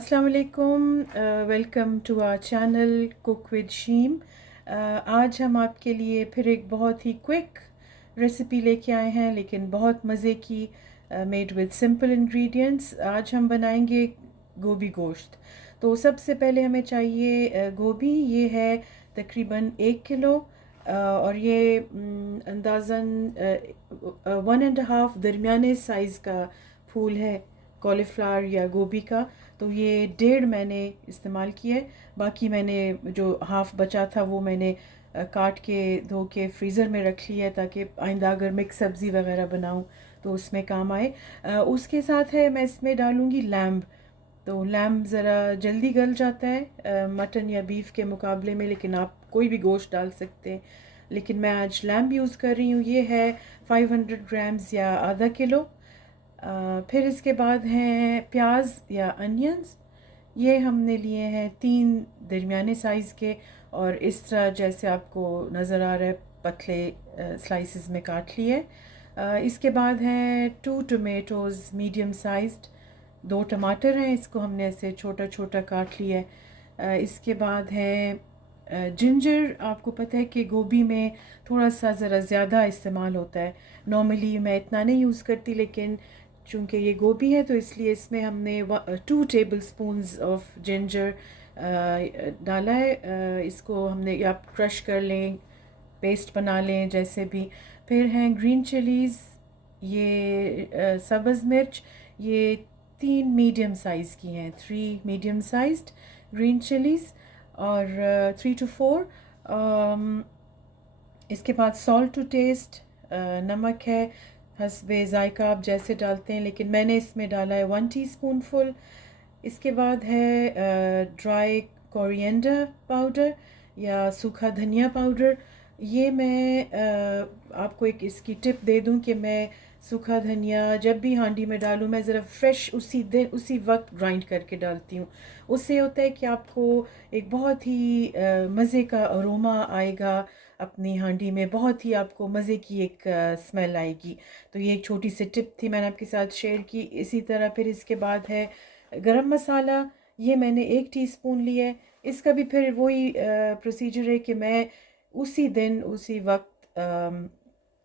अस्सलाम वालेकुम, welcome to our channel cook with Sheem. आज हम आपके लिए फिर एक बहुत ही क्विक रेसिपी लेके आए हैं, लेकिन बहुत मज़े की, मेड विद सिंपल इंग्रेडिएंट्स। आज हम बनाएंगे गोभी गोश्त। तो सबसे पहले हमें चाहिए गोभी। ये है तकरीबन 1 किलो, और ये अंदाज़न 1.5 दरमियाने साइज़ का फूल है कॉलीफ्लावर या गोभी का। तो ये 1.5 मैंने इस्तेमाल किया है। बाकी मैंने जो हाफ़ बचा था वो मैंने काट के धो के फ्रीज़र में रख लिया है, ताकि आइंदा अगर मिक्स सब्ज़ी वगैरह बनाऊं तो उसमें काम आए। उसके साथ है मैं इसमें डालूँगी लैम्ब। तो लैम्ब ज़रा जल्दी गल जाता है मटन या बीफ के मुकाबले में, लेकिन आप कोई भी गोश्त डाल सकते हैं। लेकिन मैं आज लैम्ब यूज़ कर रही हूँ। ये है 500 ग्राम्स या आधा किलो। फिर इसके बाद हैं प्याज या अनियंस। ये हमने लिए हैं 3 दरमियाने साइज़ के, और इस तरह जैसे आपको नज़र आ रहा है पतले स्लाइसेस में काट लिए। इसके बाद हैं 2 टोमेटोज़ मीडियम साइज्ड। 2 टमाटर हैं, इसको हमने ऐसे छोटा छोटा काट लिया है। इसके बाद है जिंजर। आपको पता है कि गोभी में थोड़ा सा ज़रा ज़्यादा इस्तेमाल होता है। नॉर्मली मैं इतना नहीं यूज़ करती, लेकिन चूँकि ये गोभी है तो इसलिए इसमें हमने 2 टेबल स्पून्स ऑफ जिंजर डाला है। इसको हमने या क्रश कर लें, पेस्ट बना लें, जैसे भी। फिर हैं ग्रीन चिलीज़, ये सब्ज़ मिर्च। ये 3 मीडियम साइज़ की हैं, 3 मीडियम साइज्ड ग्रीन चिलीज़, और 3 to 4। इसके बाद सॉल्ट टू टेस्ट, नमक है हस्बे ज़ायका, आप जैसे डालते हैं, लेकिन मैंने इसमें डाला है 1 टीस्पूनफुल। इसके बाद है ड्राई कोरिएंडर पाउडर या सूखा धनिया पाउडर। ये मैं आपको एक इसकी टिप दे दूं कि मैं सूखा धनिया जब भी हांडी में डालूं, मैं ज़रा फ्रेश उसी वक्त ग्राइंड करके डालती हूँ। उससे होता है कि आपको एक बहुत ही मज़े का अरोमा आएगा अपनी हांडी में, बहुत ही आपको मज़े की एक स्मेल आएगी। तो ये एक छोटी सी टिप थी, मैंने आपके साथ शेयर की। इसी तरह फिर इसके बाद है गरम मसाला। ये मैंने 1 टीस्पून लिया है। इसका भी फिर वही प्रोसीजर है कि मैं उसी दिन उसी वक्त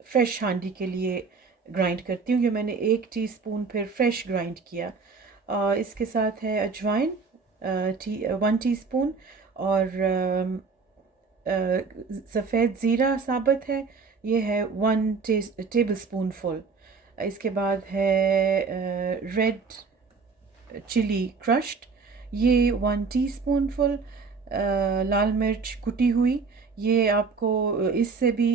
फ्रेश हांडी के लिए ग्राइंड करती हूँ। ये मैंने 1 टीस्पून फिर फ्रेश ग्राइंड किया। इसके साथ है अजवाइन 1 टीस्पून, और सफ़ेद ज़ीरा साबुत है, ये है 1 टेबल स्पून फुल। इसके बाद है रेड चिली क्रश्ड, ये 1 टीस्पून फुल। लाल मिर्च कुटी हुई, ये आपको इससे भी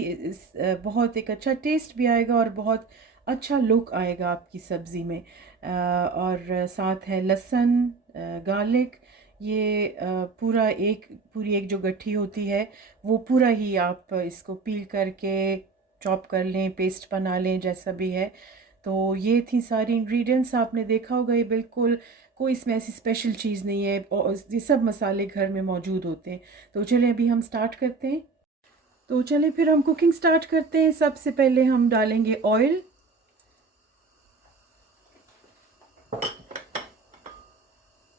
बहुत एक अच्छा टेस्ट भी आएगा और बहुत अच्छा लुक आएगा आपकी सब्ज़ी में। और साथ है लहसुन, गार्लिक। ये पूरी एक जो गट्ठी होती है वो पूरा ही आप इसको पील करके चॉप कर लें, पेस्ट बना लें, जैसा भी है। तो ये थी सारी इंग्रेडिएंट्स। आपने देखा होगा ये बिल्कुल कोई इसमें ऐसी स्पेशल चीज़ नहीं है, और ये सब मसाले घर में मौजूद होते हैं। तो चलिए अभी हम स्टार्ट करते हैं। तो चलिए फिर हम कुकिंग स्टार्ट करते हैं। सबसे पहले हम डालेंगे ऑयल।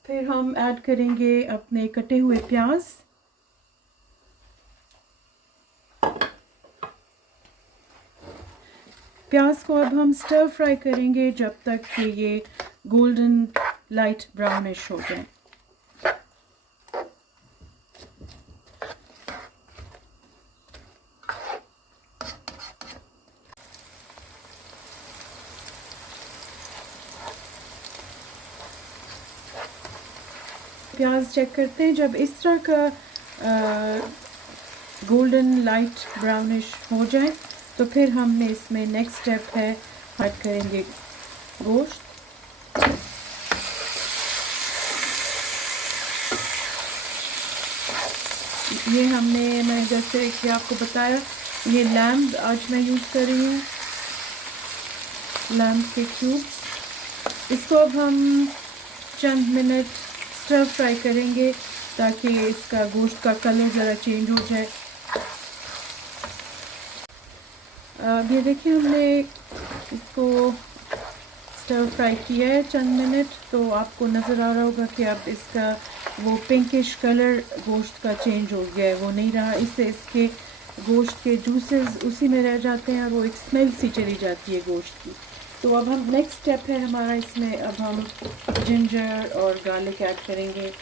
फिर हम ऐड करेंगे अपने कटे हुए प्याज। प्याज को अब हम स्टर फ्राई करेंगे जब तक कि ये गोल्डन लाइट ब्राउनिश हो जाए। प्याज चेक करते हैं, जब इस तरह का गोल्डन लाइट ब्राउनिश हो जाए तो फिर हमने इसमें नेक्स्ट स्टेप है ऐड करेंगे गोश्त। ये मैंने जैसे कि आपको बताया, ये लैम्ब आज मैं यूज़ कर रही हूँ, लैम्ब के क्यूब। इसको अब हम चंद मिनट स्टर फ्राई करेंगे ताकि इसका गोश्त का कलर ज़रा चेंज हो जाए। अब ये देखिए हमने इसको स्टर फ्राई किया है चंद मिनट, तो आपको नज़र आ रहा होगा कि अब इसका वो पिंकिश कलर गोश्त का चेंज हो गया है, वो नहीं रहा। इससे इसके गोश्त के जूसेस उसी में रह जाते हैं और वो एक स्मेल सी चली जाती है गोश्त की। तो अब हम नेक्स्ट स्टेप है हमारा, इसमें अब हम जिंजर और गार्लिक ऐड करेंगे।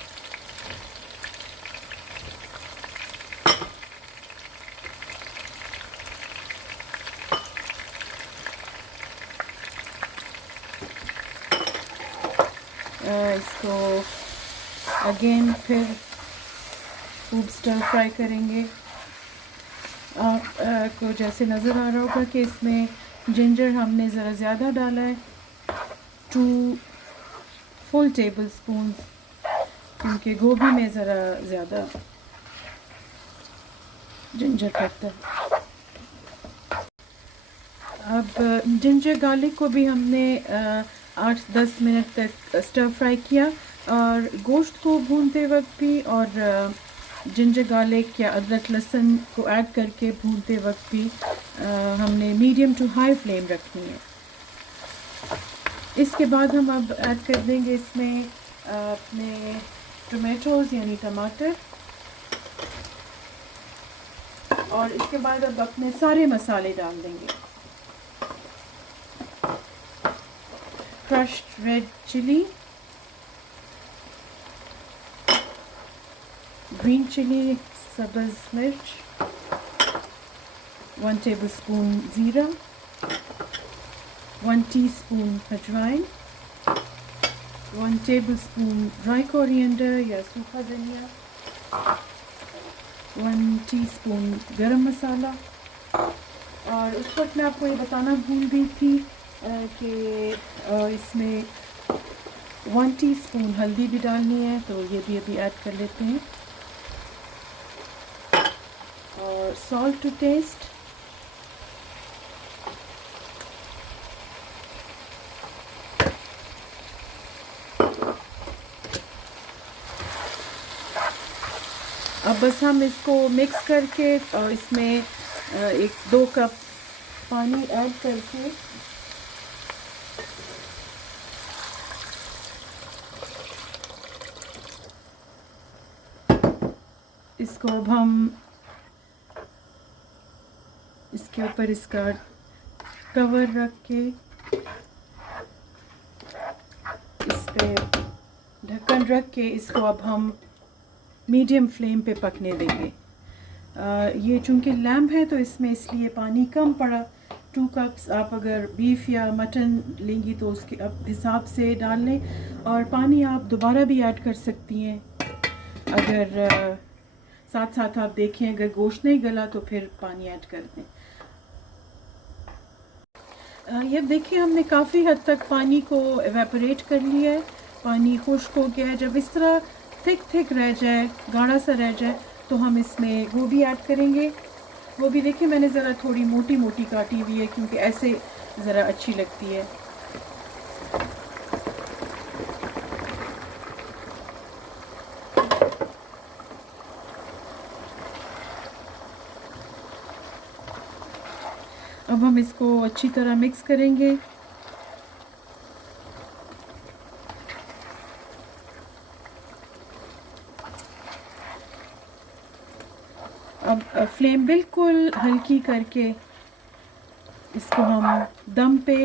इसको अगेन फिर खूब स्टर फ्राई करेंगे। आपको जैसे नज़र आ रहा होगा कि इसमें जिंजर हमने ज़रा ज़्यादा डाला है, 2 फुल टेबल स्पून, क्योंकि गोभी में ज़रा ज़्यादा जिंजर पड़ता है। अब जिंजर गार्लिक को भी हमने 8-10 मिनट तक स्टर फ्राई किया, और गोश्त को भूनते वक्त भी और जिंजर गार्लिक या अदरक लहसुन को ऐड करके भूनते वक्त भी हमने मीडियम टू हाई फ्लेम रखनी है। इसके बाद हम अब ऐड कर देंगे इसमें अपने टमाटोज़ यानी टमाटर, और इसके बाद अब अपने सारे मसाले डाल देंगे। Crushed red chilli, green chilli, सब्ज़ मिर्च, 1 टेबलस्पून ज़ीरा, 1 टीस्पून अजवाइन, 1 टेबलस्पून ड्राई कोरिएंडर या सूखा धनिया, 1 टीस्पून गरम मसाला। और उस वक्त मैं आपको ये बताना भूल गई थी कि इसमें 1 टीस्पून हल्दी भी डालनी है, तो ये भी अभी ऐड कर लेते हैं। और सॉल्ट टू टेस्ट, अब बस हम इसको मिक्स करके और इसमें 1-2 कप पानी ऐड करके इसको अब हम इसके ऊपर इसका कवर रख के इस पे ढक्कन रख के इसको अब हम मीडियम फ्लेम पे पकने देंगे। ये चूँकि लैम्ब है तो इसमें इसलिए पानी कम पड़ा। 2 कप्स आप अगर बीफ या मटन लेंगी तो उसके अब हिसाब से डाल लें, और पानी आप दोबारा भी ऐड कर सकती हैं अगर साथ साथ आप देखें अगर गोश्त नहीं गला तो फिर पानी ऐड कर दें। ये देखिए हमने काफ़ी हद तक पानी को एवेपोरेट कर लिया है, पानी खुश्क हो गया है। जब इस तरह थिक रह जाए, गाढ़ा सा रह जाए, तो हम इसमें गोभी ऐड करेंगे। वो भी देखिए मैंने ज़रा थोड़ी मोटी मोटी काटी हुई है क्योंकि ऐसे ज़रा अच्छी लगती है। अब हम इसको अच्छी तरह मिक्स करेंगे। अब फ्लेम बिल्कुल हल्की करके इसको हम दम पे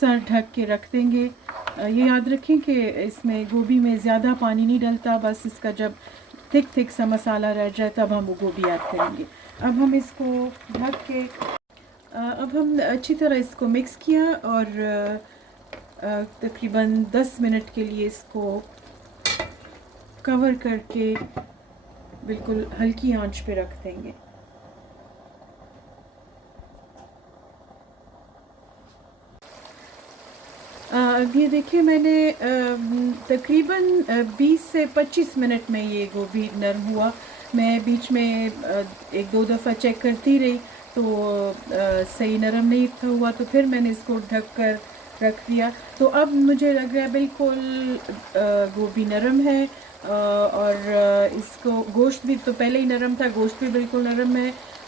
सर ढक के रख देंगे। ये याद रखें कि इसमें गोभी में ज़्यादा पानी नहीं डलता, बस इसका जब थिक सा मसाला रह जाए तब हम वो गोभी ऐड करेंगे। अब हम इसको ढक के अब हम अच्छी तरह इसको मिक्स किया और तकरीबन 10 मिनट के लिए इसको कवर करके बिल्कुल हल्की आंच पे रख देंगे। अब ये देखिए मैंने तकरीबन 20 से 25 मिनट में ये गोभी नरम हुआ। मैं बीच में 1-2 दफ़ा चेक करती रही तो सही नरम नहीं हुआ, तो फिर मैंने इसको ढक कर रख दिया। तो अब मुझे लग रहा है बिल्कुल गोभी नरम है और इसको गोश्त भी तो पहले ही नरम था, गोश्त भी बिल्कुल नरम है।